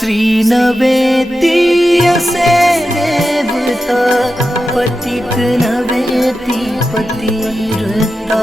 श्री नवेदी अस्य देवता पतित त नवे पतिता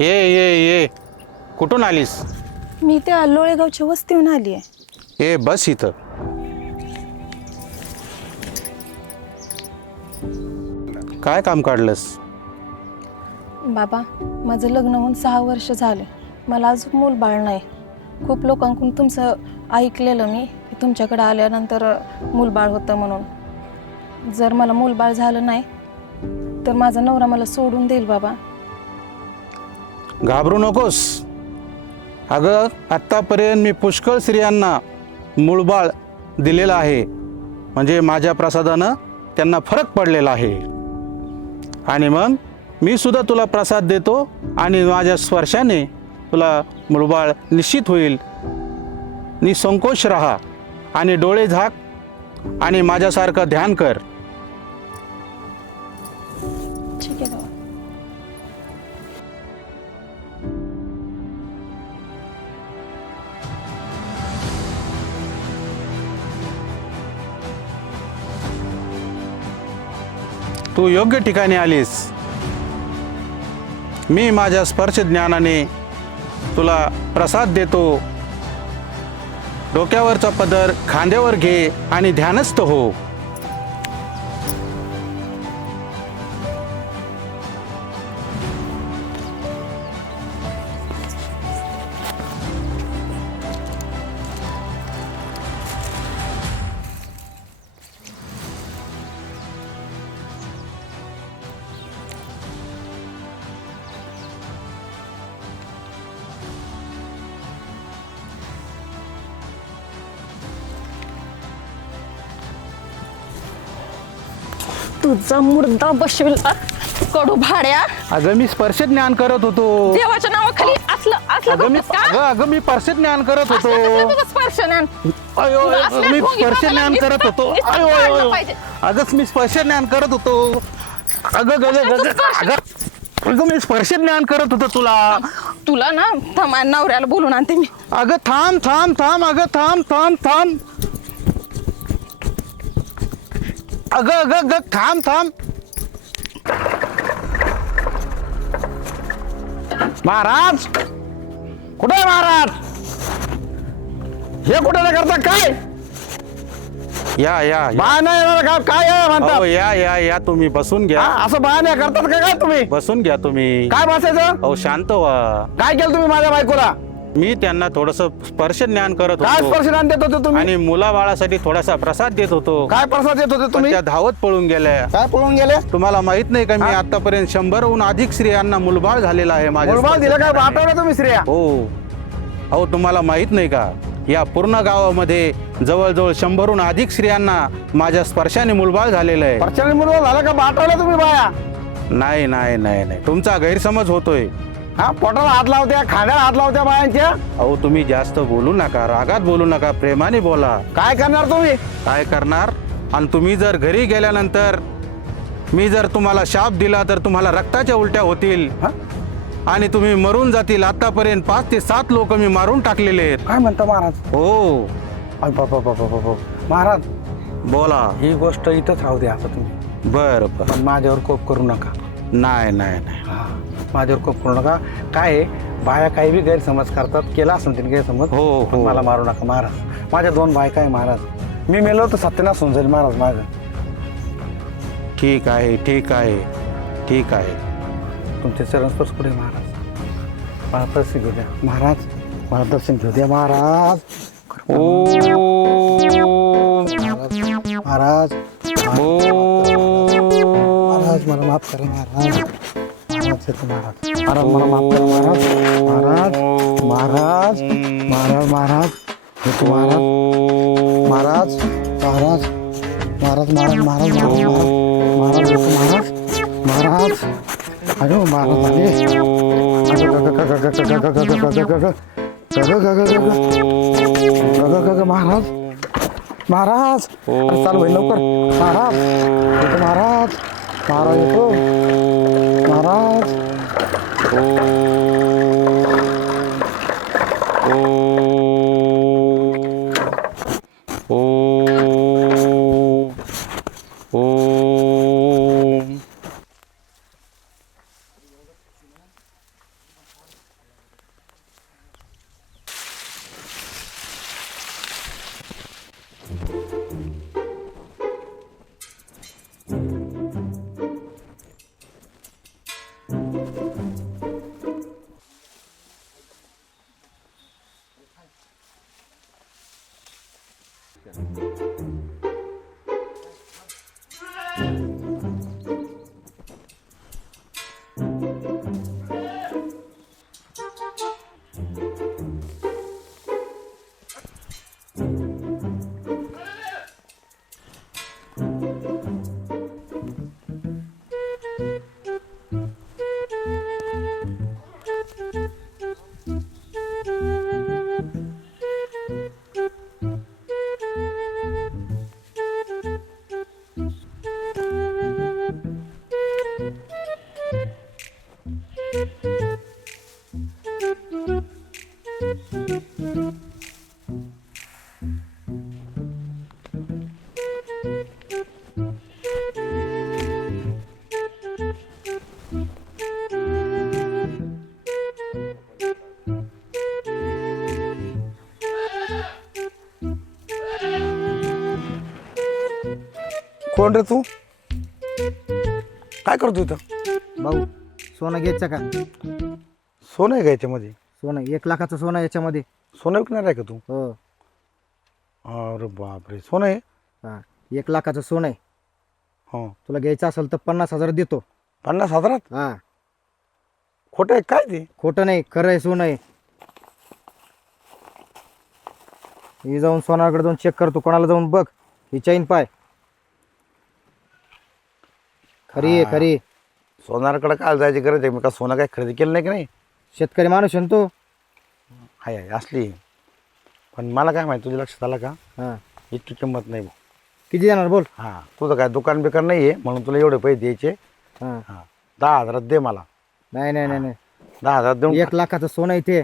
ये ये ये. कुठून आलीस? मी त्या लोळेगावच्या वस्तीहून आली आहे ए बस इथं. काय काम काढलंस? बाबा माझं लग्न होऊन सहा वर्ष झाले. मला अजून मूल बाळ नाही. खूप लोकांकडून तुमचं ऐकलेलं मी की तुमच्याकडे आल्यानंतर मूल बाळ होतं म्हणून. जर मला मूल बाळ झालं नाही तर माझा नवरा मला सोडून देईल बाबा. घाबरू नकोस. अगं आत्तापर्यंत मी पुष्कळ स्त्रियांना मूळबाळ दिलेलं आहे. म्हणजे माझ्या प्रसादानं त्यांना फरक पडलेला आहे. आणि मग मी सुद्धा तुला प्रसाद देतो आणि माझ्या स्पर्शाने तुला मूळबाळ निश्चित होईल. निसंकोच राहा आणि डोळे झाक आणि माझ्यासारखं ध्यान कर. ठीक आहे बाबा. तू योग्य ठिकाणी आलीस. मी माझ्या स्पर्श ज्ञानाने तुला प्रसाद देतो. डोक्यावरचा पदर खांद्यावर घे आणि ध्यानस्थ हो. तुझा मुर्दा बसविला. कडू भाड्या. अगं मी स्पर्श ज्ञान करत होतो. देवाच्या नावाखाली असलं असलं अगं मी का? अगं अगं मी स्पर्श ज्ञान करत होतो. असलं कसलं तुझं स्पर्शनान? अयो तुला अयो, असल्या मी भोंगी स्पर्श ज्ञान करत होतो. अयो अयो, काढलं अयो. पाहिजे. अगं मी स्पर्श ज्ञान करत होतो. अगं अगं अगं अगं स्पर्श- अगं अगं मी स्पर्श ज्ञान करत होतो तुला. तुला ना थांब, नवऱ्याला बोलून आणते मी. अगं थांब थांब थांब अगं थांब थांब थांब. अगं अगं अगं थांब थांब. महाराज कुठे आहे महाराज? हे कुठे नाही करता काय? या या या. बहाणा येणार का काय आहे अहो, म्हणतात या या या तुम्ही बसून घ्या. हा, असं बहाण्या करतात का काय तुम्ही? बसून घ्या तुम्ही. काय बसायचं? अहो शांत व्हा. काय केलं तुम्ही माझ्या बायकोला? मी त्यांना थोडस स्पर्श ज्ञान करत काय होतो. स्पर्शदान देत होते तुम्ही? आणि मुलाबाळासाठी थोडासा प्रसाद देत होतो. काय प्रसाद देत होते पण तुम्ही त्या धावत पळून गेल्या. काय पळून गेले तुम्हाला माहीत नाही का मी? आतापर्यंत शंभरहून अधिक स्त्रियांना मुलबाळ झालेला आहे माझ्या मुलबाळ दिलं काय? स्पर्शाने. आठवलं तुम्ही स्त्रिया? हो. अहो तुम्हाला माहीत नाही का? या पूर्ण गावामध्ये जवळजवळ शंभरहून अधिक स्त्रियांना माझ्या स्पर्शाने मुलबाळ झालेलं आहे. प्रचंड मुलं झालं का? आठवलं तुम्ही बाया? नाही नाही नाही नाही. तुमचा गैरसमज होतोय. हा पोटाला हात लावत्या खाण्याला हात लावत्या बायांच्या अहो तुम्ही जास्त बोलू नका रागात बोलू नका प्रेमाने बोला. काय करणार तुम्ही? काय करणार? आणि तुम्ही जर घरी गेल्यानंतर मी जर तुम्हाला शाप दिला तर तुम्हाला रक्ताच्या उलट्या होतील. हा? आणि तुम्ही मरून जातील. आतापर्यंत पाच ते सात लोक मी मारून टाकलेले आहेत. काय म्हणता महाराज? हो. बाबा. महाराज बोला. ही गोष्ट इथंच राहू द्या आता तुम्ही. बर बर. पण माझ्यावर कोप करू नका. नाही नाही नाही. हा. माझ्यावर कोप करू नका काय आहे, बाया काही बी गैरसमज करतात केला असं तिने गैरसमज हो, हो. पण मला मारू नका महाराज माझ्या दोन बायका आहे महाराज मी मेलो तर सत्यनाश होऊन जाईल महाराज माझं ठीक आहे ठीक आहे ठीक आहे तुमचे चरण स्पर्श कुठे महाराज मला दर्शन घेऊ द्या महाराज मला दर्शन घेऊ द्या महाराज ओ महाराज महाराज मला माफ करा महाराज महाराज येतो महाराज. महाराज मला माफ करा महाराज. महाराज महाराज महाराज महाराज. येतो तू महाराज. महाराज महाराज महाराज महाराज महाराज महाराज महाराज महाराज. महाराज. अरे हो, महाराज आले. महाराज. महाराज. चालू चाल भाई लवकर. महाराज. येतो महाराज. महाराज येतो. Раз. О. О. कोण रे तू? काय करतो इथं? भाऊ सोनं घ्यायचं का? सोनं आहे का याच्यामध्ये? सोनं एक लाखाचं सोनं याच्यामध्ये. सोनं विकणार आहे का तू? हो. अरे बापरे सोनं आहे? हा एक लाखाचं सोनं आहे. हो. तुला घ्यायचं असेल तर पन्नास हजार देतो. पन्नास हजारात? हा. खोटं आहे काय ते? खोटं नाही खरं आहे सोनं आहे. ही जाऊन सोनाकडे जाऊन चेक करतो कोणाला जाऊन बघ. ही चैन पाय. खरी आहे खरी. आहे. सोनारकडे काय जायची गरज आहे मी का सोनं काय खरेदी केलं नाही की नाही? शेतकरी माणूस आहे ना तो? आहे आहे असली. पण मला काय माहिती तुझ्या लक्षात आलं का? हा. इतकी किंमत नाही भाऊ. किती देणार बोल? हां तुझं काय दुकान बिकान नाही आहे म्हणून तुला एवढे पैसे द्यायचे. हा. हां दहा हजारात दे मला. नाही नाही नाही नाही. दहा हजार देऊन एक लाखाचं सोनं आहे ते.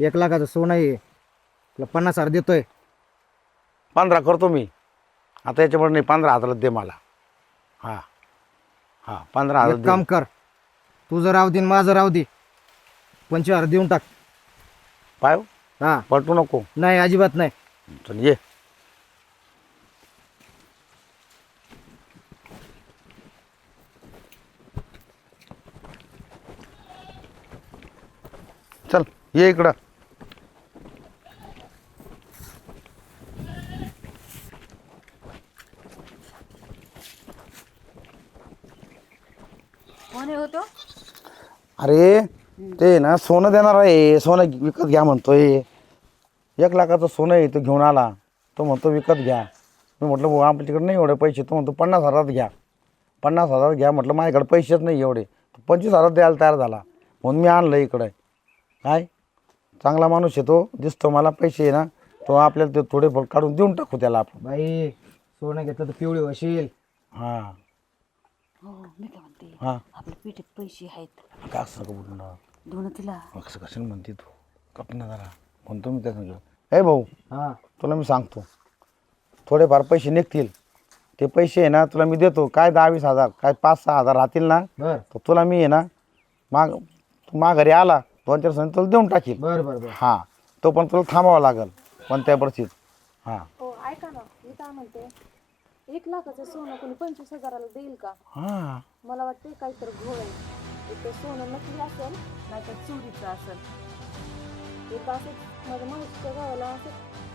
एक लाखाचं सोनं आहे. तुला पन्नास हजार देतोय. पंधरा करतो मी. आता याच्यामुळे नाही पंधरा हजारात दे मला. हां. हां पंधरा हजार एक काम कर. तुझं राहू दे माझं राहू दे पंचवीस हजार देऊन टाक. पाय हा. पटू नको. नाही अजिबात नाही. चल ये. चल ये इकडं. कोण होतो अरे ते ना सोनं देणार आहे. सोनं विकत घ्या म्हणतोय. एक लाखाचं सोनं आहे तो घेऊन आला. तो म्हणतो विकत घ्या. मी म्हटलं भाऊ आपल्याकडे नाही एवढे पैसे. तो म्हणतो पन्नास हजारात घ्या. पन्नास हजार घ्या म्हटलं माझ्याकडे पैसेच नाही एवढे. तो पंचवीस हजार द्यायला तयार झाला. म्हणून मी आणलं इकडे. काय? चांगला माणूस आहे तो. दिसतो मला पैसे आहे ना. तो आपल्याला ते थोडे बहुत काढून देऊन टाकू त्याला आपण. बाई सोनं घेतलं तर पिवळी होशील. हां. हो मी काय म्हणते हां. आपल्या पेटीत पैसे आहेत. का असं नको बोलू ना दोन तिला. कसं कशाला म्हणते तू? कपना जरा. म्हणतो मी त्याचं ए भाऊ हा. तुला मी सांगतो. थोडेफार पैसे निघतील. ते पैसे आहे ना तुला मी देतो. काय दहा वीस हजार काय पाच सहा हजार राहतील ना बर. तर तुला मी आहे ना माग तू माघारी आला दोन चार सण तुला देऊन टाकील. बर बर बर. हां. तो पण तुला थांबावं लागेल कोणत्या परिस्थितीत. हां. हो ऐका ना मी काय म्हणते एक लाखाचं सोनं कोणी पंचवीस हजाराला देईल का? हां. मला वाटते काहीतरी घोळ आहे. एक तर सोनं नकली असेल नाहीतर चोरीचं असेल. एक असंच माझ्या मावशीच्या गावाला असंच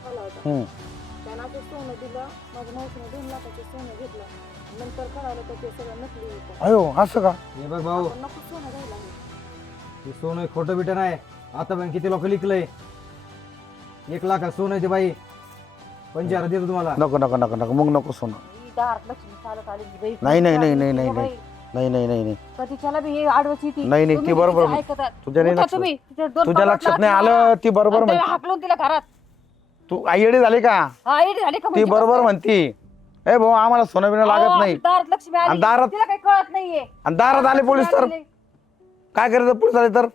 आला होता. हम्म. त्यानं असं सोनं दिलं माझ्या मावशीने दोन लाखाचं सोनं घेतलं. नंतर कळालं तर ते सगळं नकली होतं. अयो असं का? हे बघ भाऊ. नको सोनं घ्यायला. हे. हे सोनं खोटं बिटं नाही. आता पण किती लोक लिकलंय एक लाख सोनं आहे ते बाई. पंचार देतो तुम्हाला. नको नको नको नको. मग नको सोनं. ही दारात लक्ष्मी चालत आली की बाई नाही, नाही, नाही, नाही, नाही, बाई, नाही नाही नाही नाही. बी हे आडवची ती नाही, नाही, ती बरोबर. तुझ्या नाही लक्षात- तुझ्या लक्षात नाही आलं. ती बरोबर हाकलून तिला घरात. तू आईडी झाली का? हा झाली का ती म्हणजे बरोबर कसं? म्हणती. ए भाऊ आम्हाला सोनं बिनं अहो, लागत नाही. दारात लक्ष्मी आणि दारात- तिला काही कळत नाहीये. आणि दारात आले पोलीस तर? काय करायचं? पोलीस आले तर?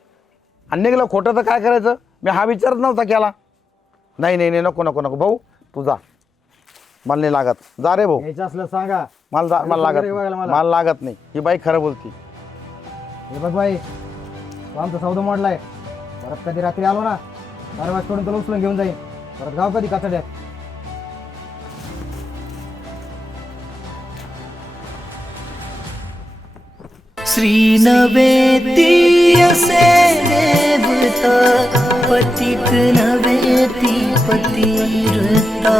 आणि निघलं खोटं तर काय करायचं? मी हा विचारच नव्हता केला. नाही नाही नाही नको नको नको. भाऊ तू जा. मला नाही लागत. जा रे भाऊ. असलं सांगा. मला जा- मला लागत नाही. मला. लागत नाही. ही बाई खरं बोलती. हे बघ बाई तो आमचा सौदा मोडलाय. परत कधी रात्री आलो ना बारा वाजकडून तुला उचलून घेऊन जाईन. परत गाव कधी कातड्यात? श्री नवेती असे देवता पतित नवेती पतिरता